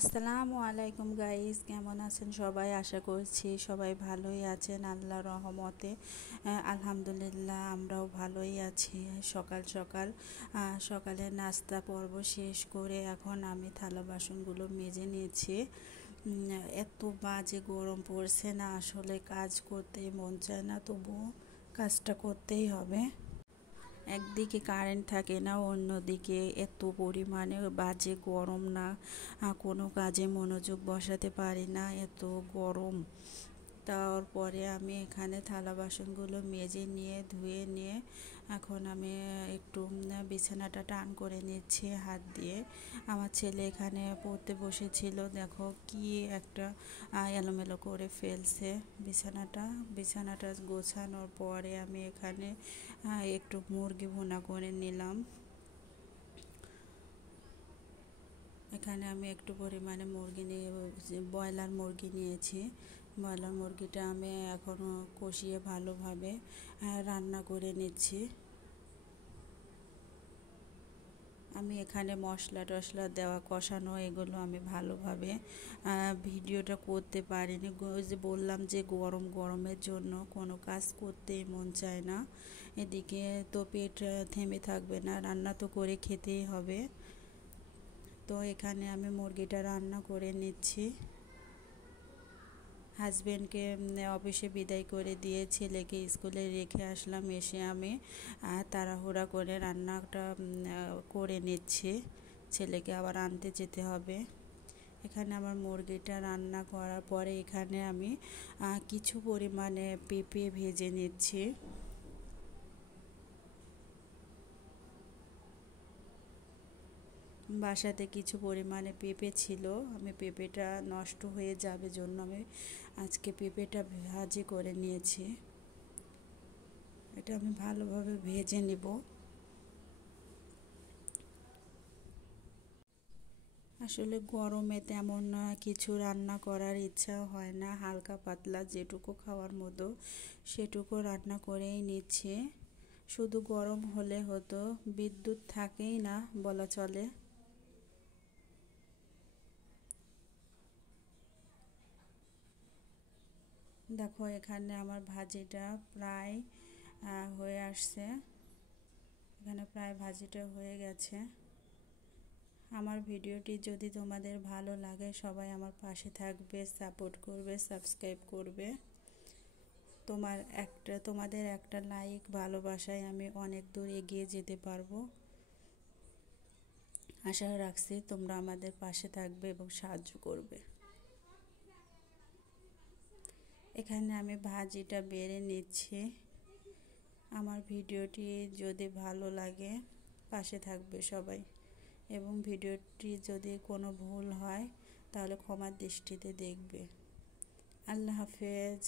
আসসালামু আলাইকুম গাইস, কেমন আছেন সবাই? আশা করছি সবাই ভালোই আছেন আল্লাহর রহমতে। আলহামদুলিল্লাহ আমরাও ভালোই আছি। সকাল সকাল সকালে নাস্তা পর্ব শেষ করে এখন আমি থালা বাসনগুলো মেজে নিয়েছি। এত বাজে গরম পড়ছে না, আসলে কাজ করতেই মন চায় না, তবুও কাজটা করতেই হবে। একদিকে কারেন্ট থাকে না, অন্যদিকে এত পরিমাণে বাজে গরম না, কোনো কাজে মনোযোগ বসাতে পারি না, এত গরম। তারপরে আমি এখানে থালা বাসনগুলো মেজে নিয়ে ধুয়ে নিয়ে এখন আমি একটু বিছানাটা টান করে নিচ্ছি হাত দিয়ে। আমার ছেলে এখানে পড়তে বসেছিল, দেখো কি একটা এলোমেলো করে ফেলছে বিছানাটা গোছানোর পরে আমি এখানে একটু মুরগি ভুনা করে নিলাম। এখানে আমি একটু পরিমাণে মুরগি নিয়ে ব্রয়লার মুরগি নিয়েছি। ব্রয়লার মুরগিটা আমি এখনও কষিয়ে ভালোভাবে রান্না করে নিচ্ছি। আমি এখানে মশলা টশলা দেওয়া কষানো এগুলো আমি ভালোভাবে ভিডিওটা করতে পারিনি। ওই যে বললাম যে গরমের জন্য কোনো কাজ করতেই মন চায় না। এদিকে তো পেট থেমে থাকবে না, রান্না তো করে খেতেই হবে। তো এখানে আমি মুরগিটা রান্না করে নিচ্ছি। হাজব্যান্ডকে অফিসে বিদায় করে দিয়ে ছেলেকে স্কুলে রেখে আসলাম, এসে আমি তাড়াহুড়া করে রান্নাটা করে নিচ্ছি, ছেলেকে আবার আনতে যেতে হবে। এখানে আমার মুরগিটা রান্না করার পরে এখানে আমি কিছু পরিমাণে পেঁপে ভেজে নিচ্ছি। বাসাতে কিছু পরিমাণে পেঁপে ছিল, আমি পেঁপেটা নষ্ট হয়ে যাবে জন্য আমি আজকে পেঁপেটা ভাজি করে নিয়েছি। এটা আমি ভালোভাবে ভেজে নিব। আসলে গরমে তেমন কিছু রান্না করার ইচ্ছা হয় না, হালকা পাতলা যেটুকু খাওয়ার মতো সেটুকু রান্না করেই নিচ্ছে। শুধু গরম হলে হতো, বিদ্যুৎ থাকেই না বলা চলে। দেখো এখানে আমার ভাজিটা প্রায় হয়ে আসছে, এখানে প্রায় ভাজিটা হয়ে গেছে। আমার ভিডিওটি যদি তোমাদের ভালো লাগে সবাই আমার পাশে থাকবে, সাপোর্ট করবে, সাবস্ক্রাইব করবে। তোমাদের একটা লাইক ভালোবাসায় আমি অনেক দূর এগিয়ে যেতে পারবো। আশা রাখছি তোমরা আমাদের পাশে থাকবে এবং সাহায্য করবে। এখানে আমি ভাজিটা বেড়ে নিচ্ছি। আমার ভিডিওটি যদি ভালো লাগে পাশে থাকবে সবাই, এবং ভিডিওটি যদি কোনো ভুল হয় তাহলে ক্ষমার দৃষ্টিতে দেখবে। আল্লাহ হাফেজ।